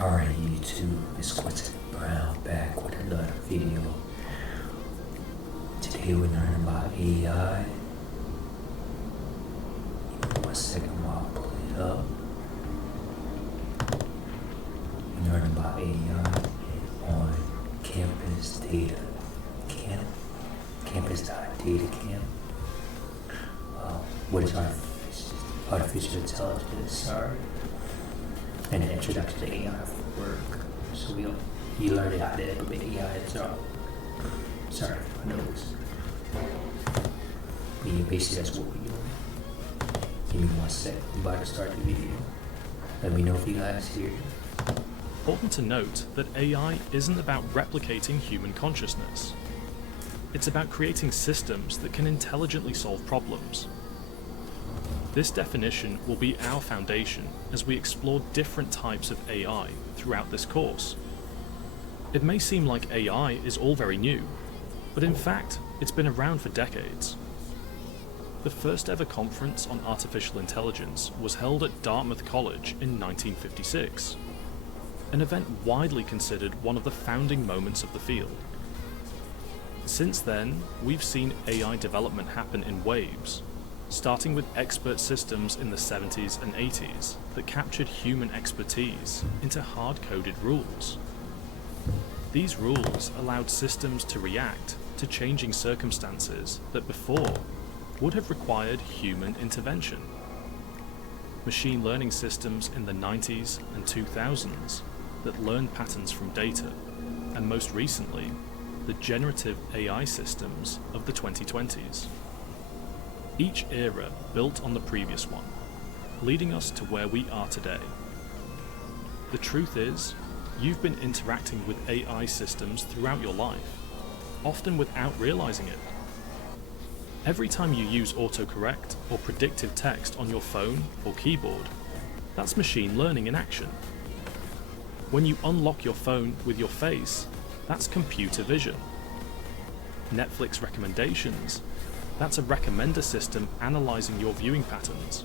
Alright YouTube, it's Quincy Brown back with another video. Today we're learning about AI. Give me 1 second while I pull it up. We're learning about AI on Campus Data Camp. Campus.data camp. What is artificial intelligence? Sorry. And an introduction to AI for work. So you learn how to implement AI at job. Sorry for my nose. But yeah, basically that's what we're doing. Give me 1 second. I'm about to start the video. Let me know if you guys hear it. Important to note that AI isn't about replicating human consciousness. It's about creating systems that can intelligently solve problems. This definition will be our foundation as we explore different types of AI throughout this course. It may seem like AI is all very new, but in fact, it's been around for decades. The first ever conference on artificial intelligence was held at Dartmouth College in 1956, an event widely considered one of the founding moments of the field. Since then, we've seen AI development happen in waves, starting with expert systems in the 70s and 80s that captured human expertise into hard-coded rules. These rules allowed systems to react to changing circumstances that before would have required human intervention. Machine learning systems in the 90s and 2000s that learned patterns from data, and most recently, the generative AI systems of the 2020s. Each era built on the previous one, leading us to where we are today. The truth is, you've been interacting with AI systems throughout your life, often without realizing it. Every time you use autocorrect or predictive text on your phone or keyboard, that's machine learning in action. When you unlock your phone with your face, that's computer vision. Netflix recommendations, that's a recommender system analyzing your viewing patterns.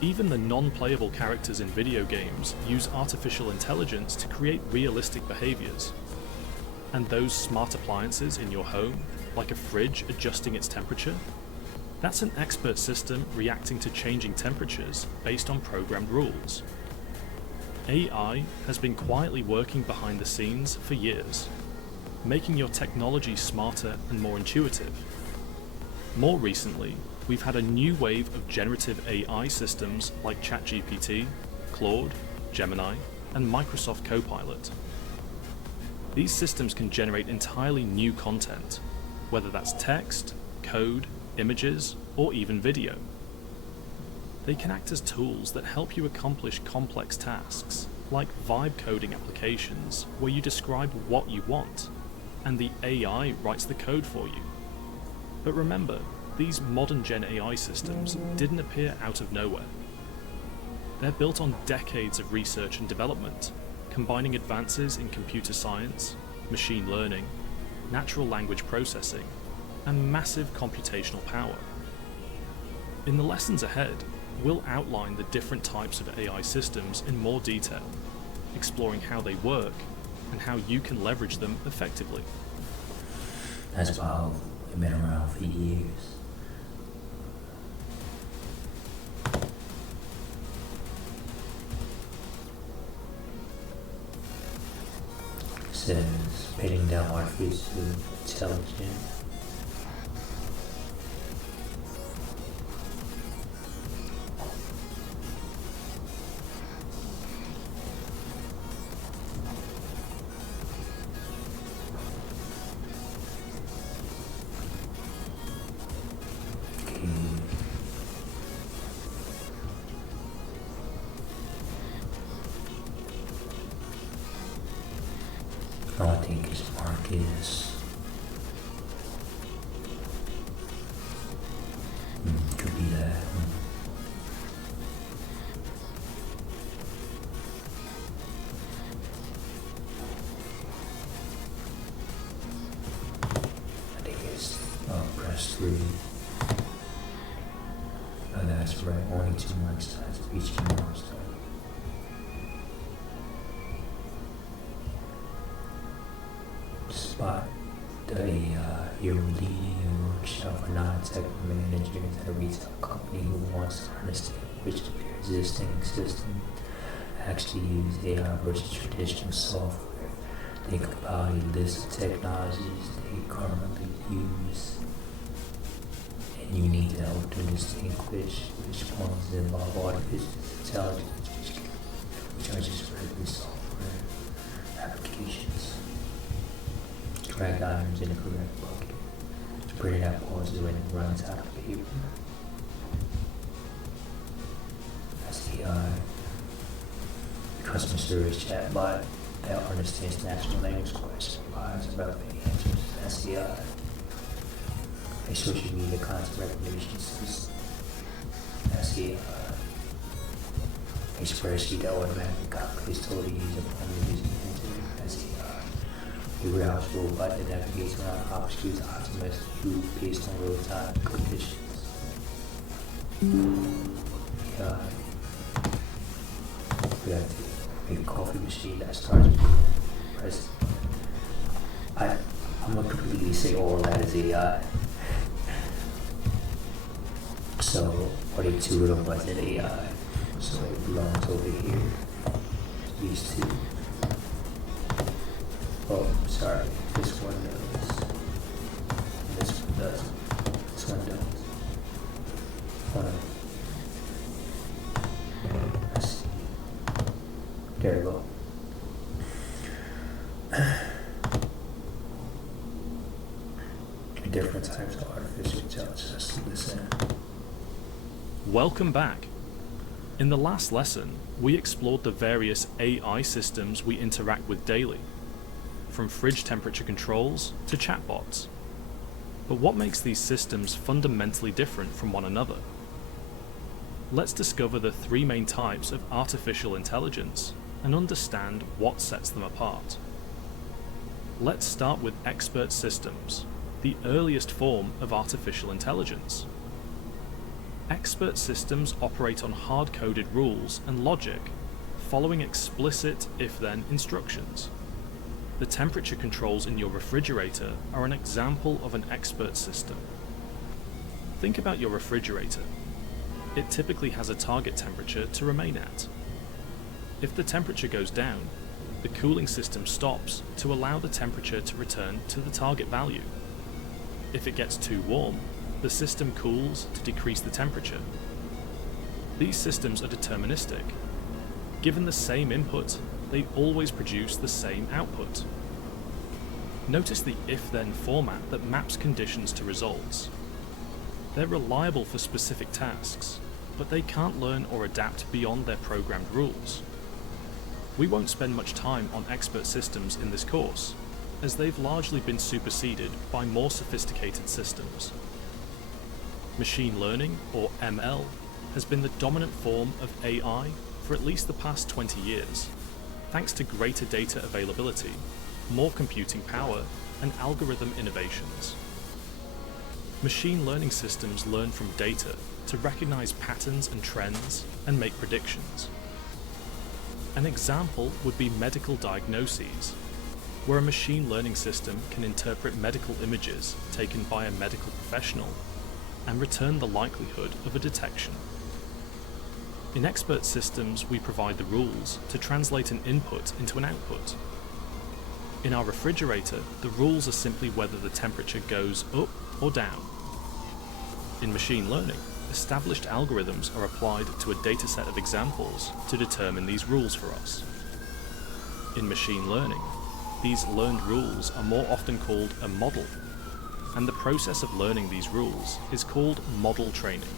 Even the non-playable characters in video games use artificial intelligence to create realistic behaviors. And those smart appliances in your home, like a fridge adjusting its temperature, that's an expert system reacting to changing temperatures based on programmed rules. AI has been quietly working behind the scenes for years, making your technology smarter and more intuitive. More recently, we've had a new wave of generative AI systems like ChatGPT, Claude, Gemini, and Microsoft Copilot. These systems can generate entirely new content, whether that's text, code, images, or even video. They can act as tools that help you accomplish complex tasks, like vibe coding applications where you describe what you want, and the AI writes the code for you. But remember, these modern Gen AI systems didn't appear out of nowhere. They're built on decades of research and development, combining advances in computer science, machine learning, natural language processing, and massive computational power. In the lessons ahead, we'll outline the different types of AI systems in more detail, exploring how they work and how you can leverage them effectively. That's wild. They've been around for years. It says pitting down artificial intelligence. I don't think his mark is. Could be that. I think it's press 3. Oh, that's right. Only 2 marks times each 2 marks. Spot the AI. You're leading a workshop for non-technical managers at a retail company who wants to understand which of your existing system actually use AI versus traditional software. Think about a list of technologies they currently use, and you need to help them distinguish which ones involve artificial intelligence, which are just regular software applications. Drag items in the correct bucket. To print it out pauses when it runs out of paper. That's AI. The customer service chatbot that understands natural language questions provides relevant answers. That's AI. A social media content recommendation system. That's AI. A spreadsheet that automatically calculates total user formula using entity. That's AI. A warehouse robot that navigates around obstacles optimized food based on real-time conditions. AI. We have a coffee machine that starts being present. I'm gonna completely say all that is AI. So, what a two of them was in AI. So it belongs over here. These two. Oh, sorry. This one does. This one doesn't. This one does. Let's see. There we go. Different types of artificial intelligence. Listen. Welcome back. In the last lesson, we explored the various AI systems we interact with daily, from fridge temperature controls to chatbots. But what makes these systems fundamentally different from one another? Let's discover the three main types of artificial intelligence and understand what sets them apart. Let's start with expert systems, the earliest form of artificial intelligence. Expert systems operate on hard-coded rules and logic, following explicit if-then instructions. The temperature controls in your refrigerator are an example of an expert system. Think about your refrigerator. It typically has a target temperature to remain at. If the temperature goes down, the cooling system stops to allow the temperature to return to the target value. If it gets too warm, the system cools to decrease the temperature. These systems are deterministic. Given the same input, they always produce the same output. Notice the if-then format that maps conditions to results. They're reliable for specific tasks, but they can't learn or adapt beyond their programmed rules. We won't spend much time on expert systems in this course, as they've largely been superseded by more sophisticated systems. Machine learning, or ML, has been the dominant form of AI for at least the past 20 years, thanks to greater data availability, more computing power, and algorithm innovations. Machine learning systems learn from data to recognize patterns and trends and make predictions. An example would be medical diagnoses, where a machine learning system can interpret medical images taken by a medical professional and return the likelihood of a detection. In expert systems, we provide the rules to translate an input into an output. In our refrigerator, the rules are simply whether the temperature goes up or down. In machine learning, established algorithms are applied to a dataset of examples to determine these rules for us. In machine learning, these learned rules are more often called a model, and the process of learning these rules is called model training.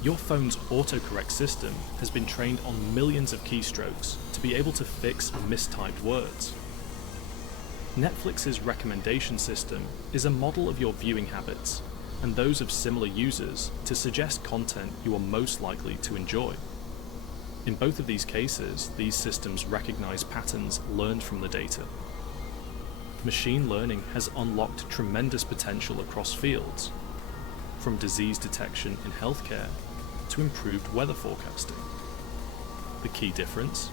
Your phone's autocorrect system has been trained on millions of keystrokes to be able to fix mistyped words. Netflix's recommendation system is a model of your viewing habits and those of similar users to suggest content you are most likely to enjoy. In both of these cases, these systems recognize patterns learned from the data. Machine learning has unlocked tremendous potential across fields, from disease detection in healthcare to improved weather forecasting. The key difference?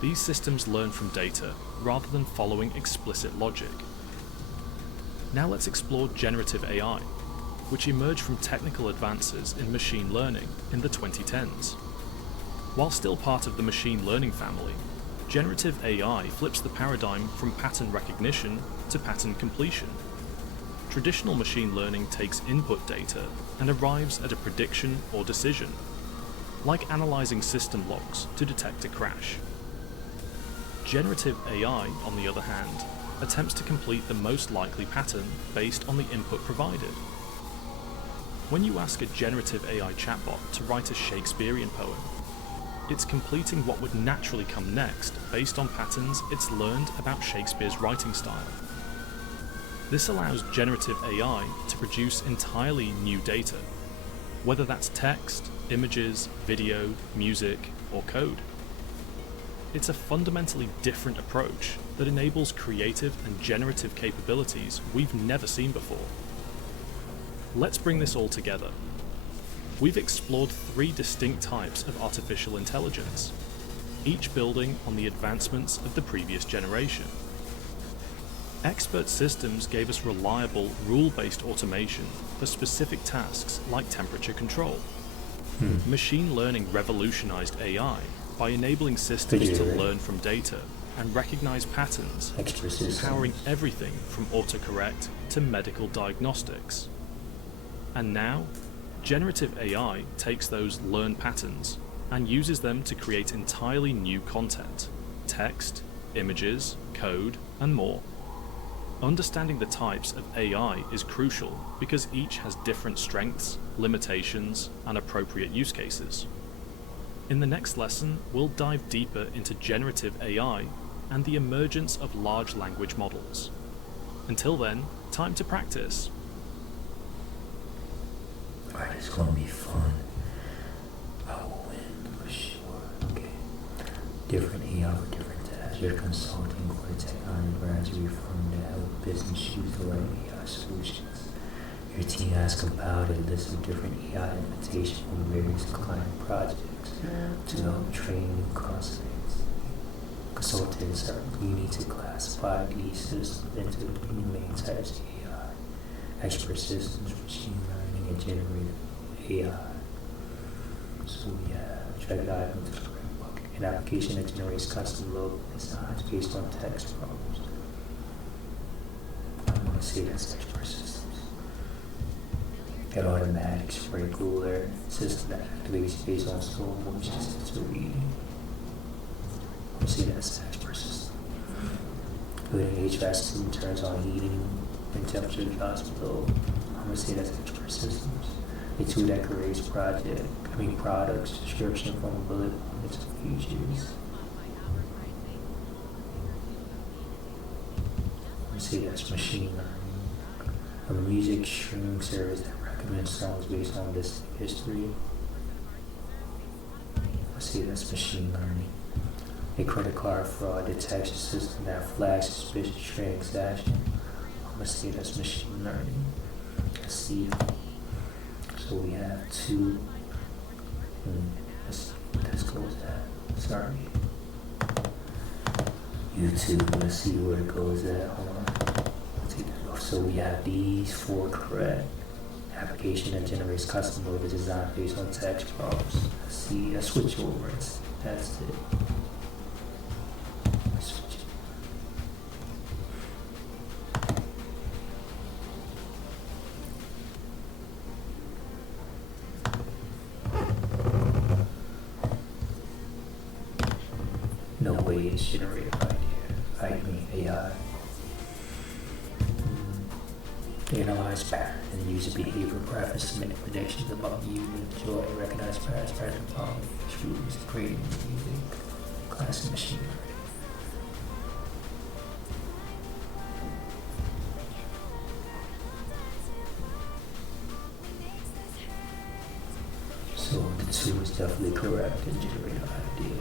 These systems learn from data rather than following explicit logic. Now let's explore generative AI, which emerged from technical advances in machine learning in the 2010s. While still part of the machine learning family, generative AI flips the paradigm from pattern recognition to pattern completion. Traditional machine learning takes input data and arrives at a prediction or decision, like analyzing system logs to detect a crash. Generative AI, on the other hand, attempts to complete the most likely pattern based on the input provided. When you ask a generative AI chatbot to write a Shakespearean poem, it's completing what would naturally come next based on patterns it's learned about Shakespeare's writing style. This allows generative AI to produce entirely new data, whether that's text, images, video, music, or code. It's a fundamentally different approach that enables creative and generative capabilities we've never seen before. Let's bring this all together. We've explored 3 distinct types of artificial intelligence, each building on the advancements of the previous generation. Expert systems gave us reliable, rule-based automation for specific tasks like temperature control. Machine learning revolutionized AI by enabling systems to learn from data and recognize patterns, powering everything from autocorrect to medical diagnostics. And now, generative AI takes those learned patterns and uses them to create entirely new content, text, images, code, and more. Understanding the types of AI is crucial because each has different strengths, limitations, and appropriate use cases. In the next lesson, we'll dive deeper into generative AI and the emergence of large language models. Until then, time to practice. Alright, it's gonna be fun. I will win for sure. Okay. Different AI for different tasks. You're consulting for a technology advisory firm to help business use the right AI solutions. Your team has compiled a list of different AI implementations from various client projects to help train new consultants. Consultants you need to classify these systems into the main types of AI: expert systems, machine learning, and generative AI. So we have drag it out into the correct bucket. An application that generates custom logo designs based on text prompts. I'm going to say that's expert systems. An automatic spray cooler system that activates based on slow motion sensor reading. I'm going to say that's expert system. When an HVAC system turns on heating and temperature drops below, I'm going to say that's expert systems. A tool that creates products, description from bullet points to features. I'm going to say that's machine learning. A music streaming service that recommends songs based on this history. I say that's machine learning. A credit card fraud detection system that flags suspicious transactions. I'm going to say that's machine learning. Let's see. So we have 2. Let's go with that. Sorry. YouTube. Let's see where it goes at. Hold on. Let's see that. So we have these 4 correct. Application that generates custom logo design based on text prompts. Let's see. Let's switch over. That's it. No way it's generated by AI. They analyze pattern and user behavior preference to make predictions about you enjoy, recognize patterns, choose, creating music, classic machine learning. So the 2 is definitely correct and generate an idea.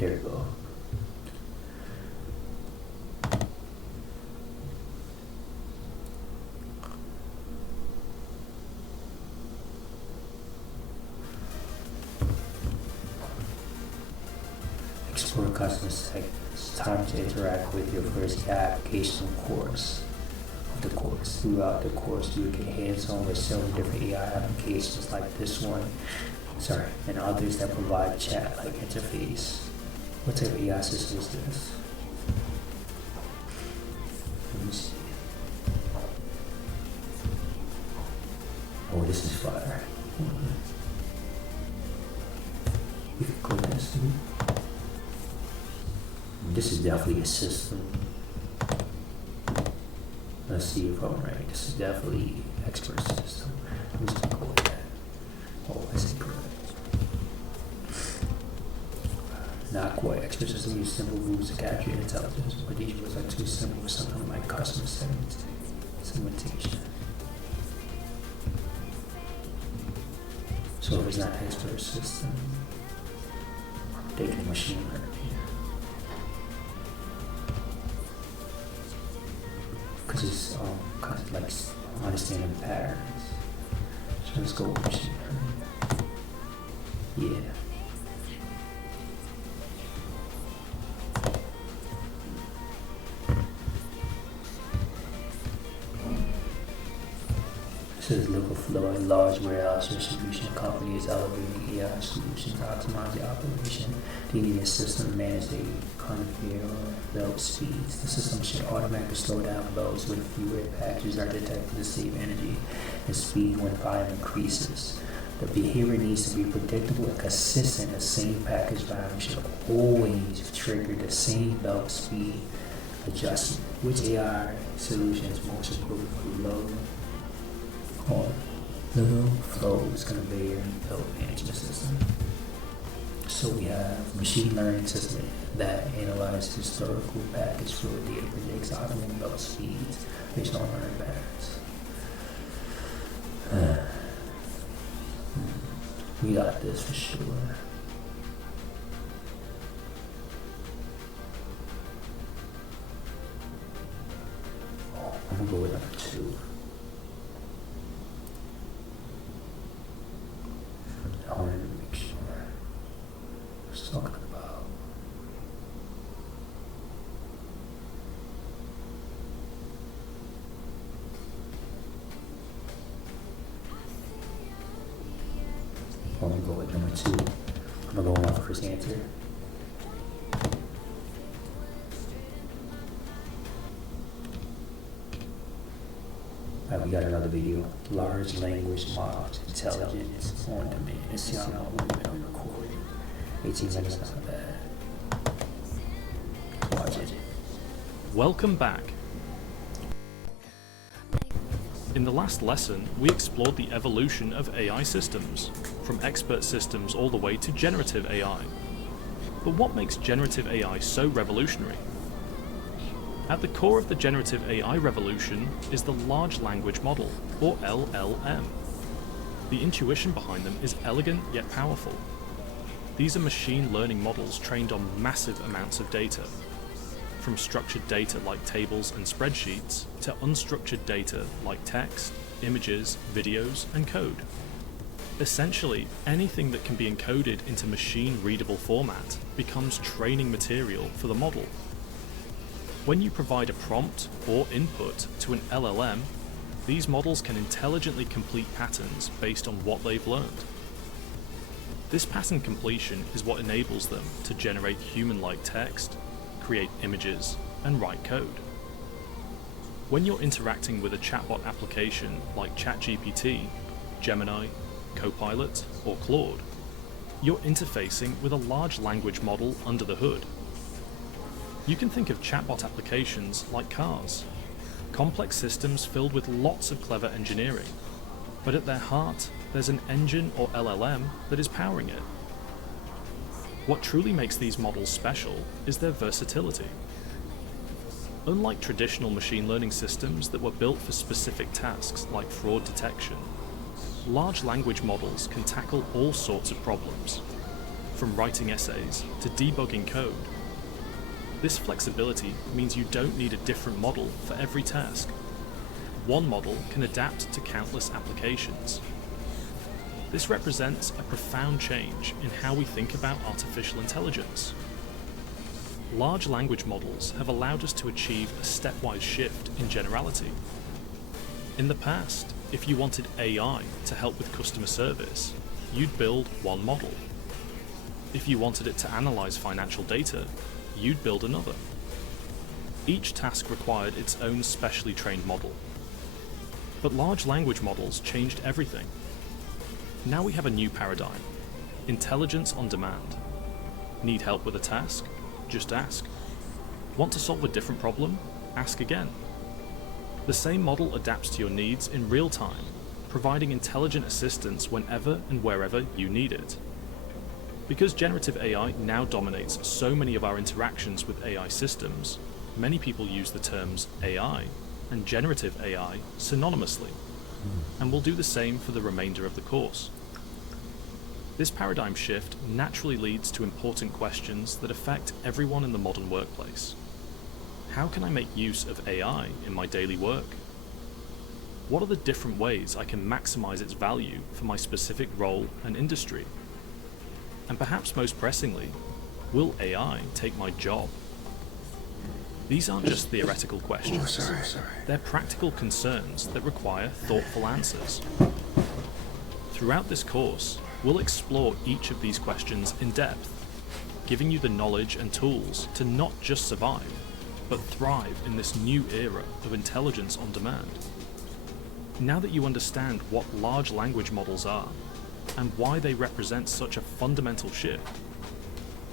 There we go. Explore customer segments. Time to interact with your first application course. The course. Throughout the course, you will get hands-on with several different AI applications like this one, and others that provide chat-like interface. What type of AI system is this? Let me see. Oh, this is fire. We can go this. This is definitely a system. Let's see if I'm right. This is definitely expert system. I'm just gonna go with that. Oh, I see correct. Not quite. Expert system use simple rules to capture intelligence, but these rules are too simple for something like customer segmentation. So if it's not expert system, they can machine learning. Because it's like understanding patterns. So let's go with machine learning. Yeah. This is local flow. A large warehouse distribution company is elevating AI solutions to optimize the operation. They need a system to manage the conveyor belt speeds. The system should automatically slow down belts when fewer packages are detected to save energy and speed when volume increases. The behavior needs to be predictable and consistent. The same package volume should always trigger the same belt speed adjustment. Which AI solution is most appropriate for low or low flows conveyor belt management system? So we have machine learning system that analyzes historical package flow data, predicts optimal belt speeds based on learning patterns. We got this for sure. Oh, I'm gonna go with number 2. I wanted to make sure I was talking about. I'm gonna go with number 2. I'm gonna go with my first answer. Alright, we got another video. Large language model intelligence on demand. Let's see how long we've been on recording. 18 minutes, not bad. Watch it. Welcome back. In the last lesson, we explored the evolution of AI systems, from expert systems all the way to generative AI. But what makes generative AI so revolutionary? At the core of the generative AI revolution is the large language model, or LLM. The intuition behind them is elegant yet powerful. These are machine learning models trained on massive amounts of data, from structured data like tables and spreadsheets to unstructured data like text, images, videos, and code. Essentially, anything that can be encoded into machine-readable format becomes training material for the model. When you provide a prompt or input to an LLM, these models can intelligently complete patterns based on what they've learned. This pattern completion is what enables them to generate human-like text, create images, and write code. When you're interacting with a chatbot application like ChatGPT, Gemini, Copilot, or Claude, you're interfacing with a large language model under the hood. You can think of chatbot applications like cars, complex systems filled with lots of clever engineering, but at their heart, there's an engine or LLM that is powering it. What truly makes these models special is their versatility. Unlike traditional machine learning systems that were built for specific tasks like fraud detection, large language models can tackle all sorts of problems, from writing essays to debugging code. This flexibility means you don't need a different model for every task. One model can adapt to countless applications. This represents a profound change in how we think about artificial intelligence. Large language models have allowed us to achieve a stepwise shift in generality. In the past, if you wanted AI to help with customer service, you'd build one model. If you wanted it to analyze financial data, you'd build another. Each task required its own specially trained model. But large language models changed everything. Now we have a new paradigm: intelligence on demand. Need help with a task? Just ask. Want to solve a different problem? Ask again. The same model adapts to your needs in real time, providing intelligent assistance whenever and wherever you need it. Because generative AI now dominates so many of our interactions with AI systems, many people use the terms AI and generative AI synonymously, and will do the same for the remainder of the course. This paradigm shift naturally leads to important questions that affect everyone in the modern workplace. How can I make use of AI in my daily work? What are the different ways I can maximize its value for my specific role and industry? And perhaps most pressingly, will AI take my job? These aren't just theoretical questions. They're practical concerns that require thoughtful answers. Throughout this course, we'll explore each of these questions in depth, giving you the knowledge and tools to not just survive, but thrive in this new era of intelligence on demand. Now that you understand what large language models are, and why they represent such a fundamental shift,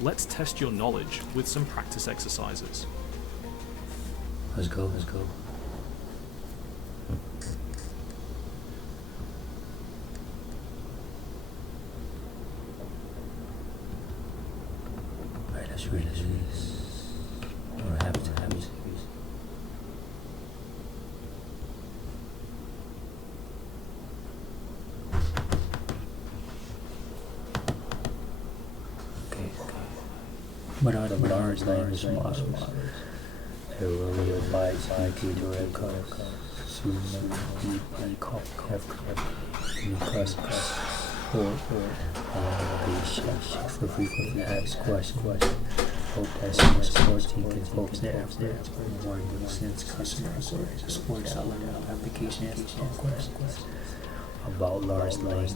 let's test your knowledge with some practice exercises. Let's go. Alright, let's read this. Or have it. Okay. What are the large language models? They're really advised to direct cars. Soon be called new cars or for frequently asked questions. Hope that some sports team can focus their efforts on more sense customer inquiries. A sports application questions about large language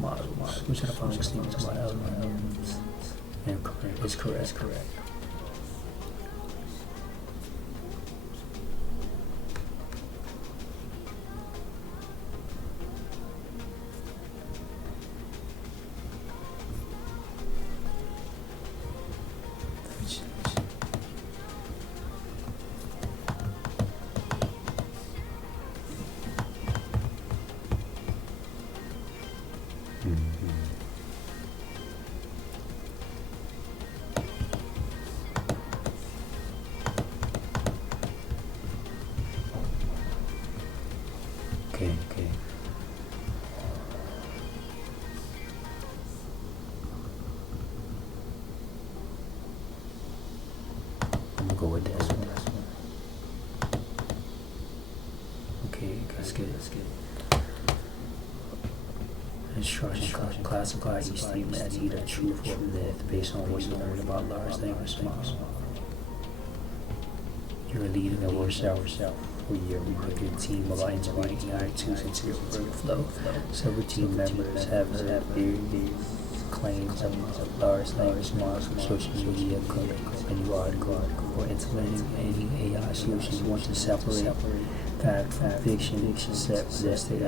models, which are the following statements about LLMs. And correct is correct. Okay. I'm gonna go with this one. Okay, let's get it. Instruction classify each statement as either truth or myth based on what you learned about large language models. You're leading a workshop for your marketing team about integrating AI tools into your workflow. Several team members have their claims of large language models from social media companies, a new article, or implementing any AI solution. You want to separate fact from fiction, set realistic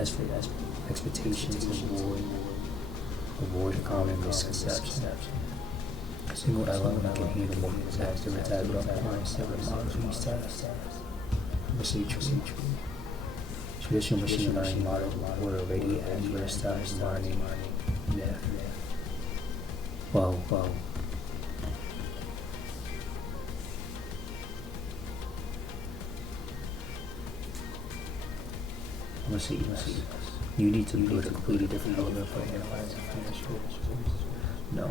expectations, avoid common misconceptions. A single element can handle more exact different types of applying several models for each task. True. Traditional machine learning models were already as versatile as learning. Yeah. Wow. Let's see. You need to build a completely different element for analyzing financial. No.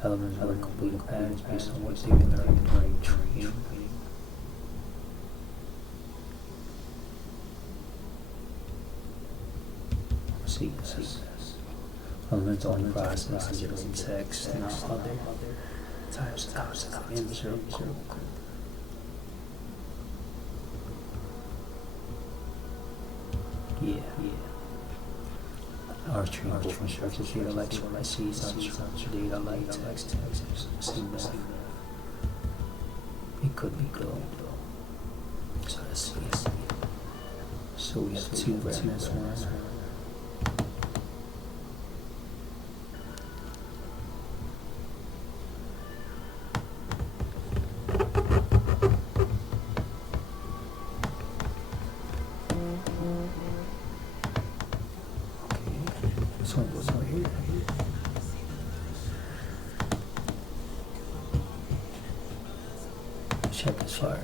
Elements are completing patterns based on what they've been learning during training. See this. Elements only processes in text, not other types of images or code. Yeah. Our treatable from structured data like sees unstructured data like text, symbols. It could be go. So let's see. So we have two variables. This one goes over here. Check as far.